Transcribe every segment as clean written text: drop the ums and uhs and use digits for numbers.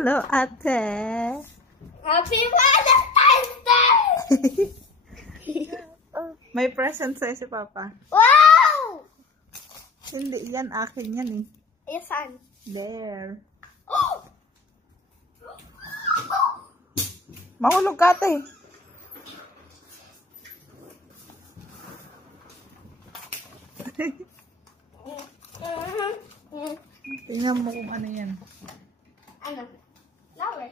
Hello, ate. Happy Valentine's Day! May present sa'yo si Papa. Wow! Hindi, yan akin yan eh. Yes, son. There. Mahulog ka, ate. Tingnan mo kung ano yan. Ano? Flower.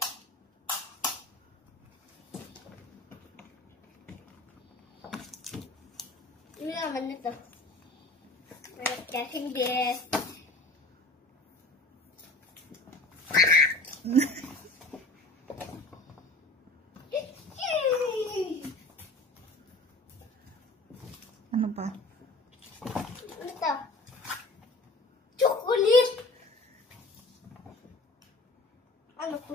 Ano naman ito? We're getting this. Ano pa? Ano ito? Chocolate! Ano to?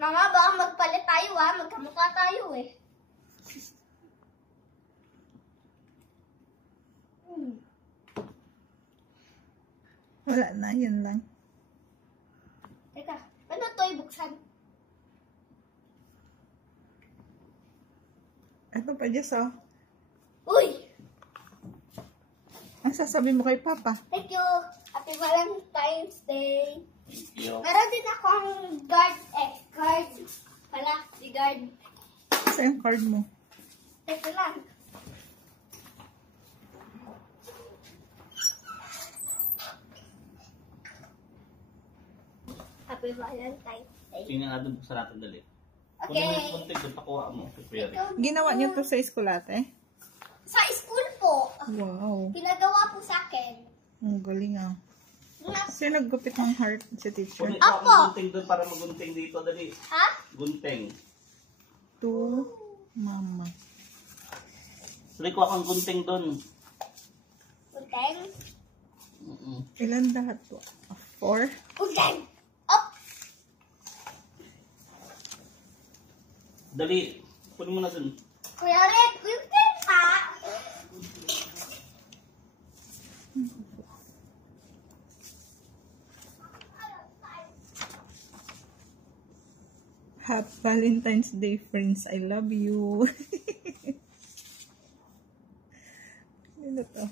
Mama, baka magpalit tayo magkamukha tayo eh. Wala na, yun lang. Teka, ano to ibuksan? Ito pa, Diyos, oh. Uy! Ang sasabihin mo kay Papa? Thank you! Happy Valentine's Day! Thank you. Meron din akong card. Pala, si guard. Sa yung card mo. Ito lang. Happy Valentine's Day. Tingnan natin sa natin dali. Kung Okay. may puntik, doon pakuha mo. Prepare. Ginawa niyo to sa school, ate? Sa school po. Wow. Pinagawa po sa akin. Ang galing, ah. Sino naggupit ng heart? Si teacher? Kunin Apo. ko ang gunting doon para magunting dito. Dali. Ha? Gunting. To Mama. Dali ko akong gunting doon. Uteng. Ilan lahat to? 4? Uteng. Up. Dali. Kunin mo na doon. Kuya Rick, uteng ka. Happy Valentine's Day, friends. I love you. Ano to?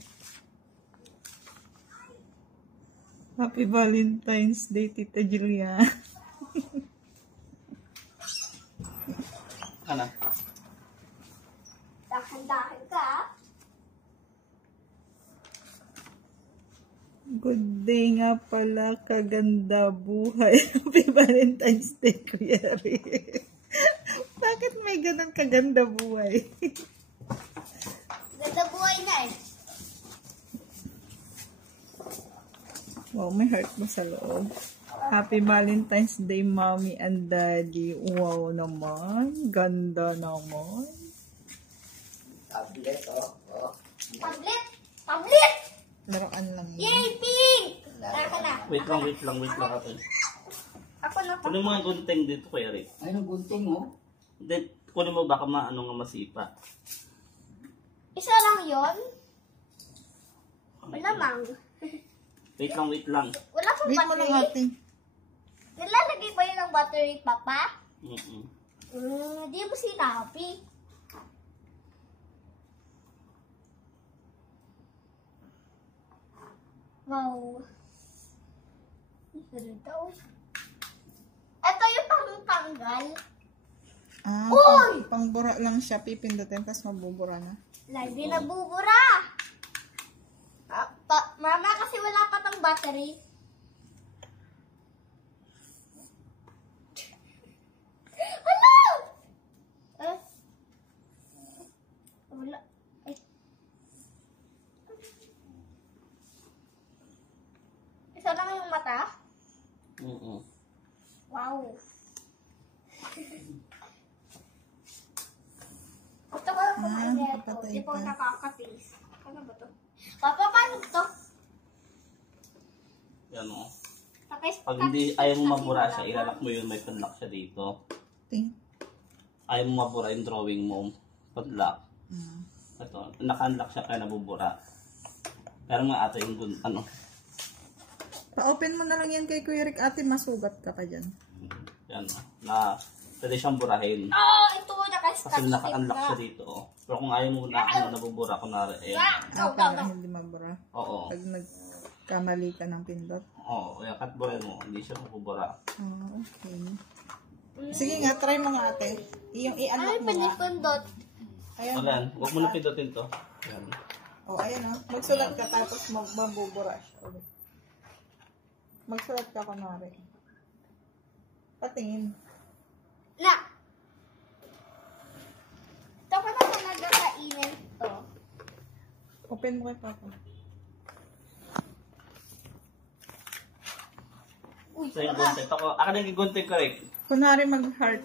Happy Valentine's Day, Tita Julia. Ano? Dahan-dahan ka. Good day nga pala, kaganda buhay. Happy Valentine's Day, Kuya Rick. Bakit may ganun kaganda buhay? Ganda buhay na eh. Wow, may heart mo sa loob. Happy Valentine's Day, Mommy and Daddy. Wow naman. Ganda naman. Tablet. Tablet! Laruan lang yun. Yay, pink! Naka na. Wait lang natin. Ako na to. Kunin mo ang gunting dito, Kuya Rick. Ay, nagunting mo? Then, kunin mo baka maano nga masipa. Isa lang yon. Malamang. Wait lang. Wala pong Wait mo lang, battery. ate. Nilalagay ba yun ng battery, Papa? Mm-mm. Di mo sinabi. Wow. Ito yung pangtanggal. Ah, Uy! pangbura lang siya. Pipindutin, tapos mabubura na. Lagi nabubura. Mama, kasi wala pa tong battery. Hello! Wala. Ay. Isa lang yung mata? Mm-mm. Wow. Ito ko yung kumain nito. nakapatay Di po pa. nakakatis. Ano ba to? Papa, paano to? Yan o. Nakis- Pag hindi ayaw mo mabura siya, ilalak mo yun, may padlock siya dito. Ting. Ayaw mo mabura yung drawing mo, padlock. Ito, naka-unlock siya kaya nabubura. Pero mga ate yung ano. Pa-open mo na lang yan kay Kuya Rick, ate, masugat ka pa dyan. Yan, na pwede siyang burahin. Ito naka-stop. Kasi naka-unlock siya dito. Oh. Pero kung ayaw mo na ano, nabubura, kunwari, eh. Para hindi mabura. Oo. Pag nagkamali ka ng pindot. Oo, yung katburay mo, hindi siya mabubura. Okay. Sige nga, try mo nga ate. Yung i-unlock mo nga. Pinipindot. Ayan. Ayan, huwag mo na pindutin to. Ayan. Ayan o. Magsulat ka tapos mabubura siya ulit. Magsulat ka kunwari. Patingin. Na. Ito ko na talaga kainin to. Open mo kay Papa. So yung gunting. Ako na yung gunting ko rin. Kunwari mag-heart.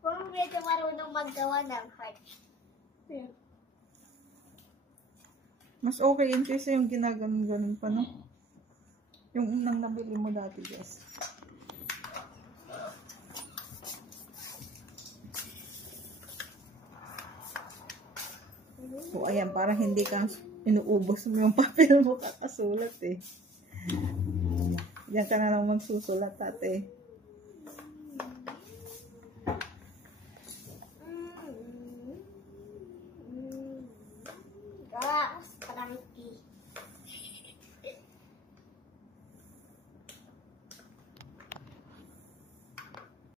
Kung medyo marunong maggawa ng heart. Mas okay yun kasi yung ginaganon-ganon pa, no? Yung unang nabili mo dati, guys. So, ayan, para hindi ka inuubos mo yung papel mo kakasulat, eh. Diyan ka na lang magsusulat, ate.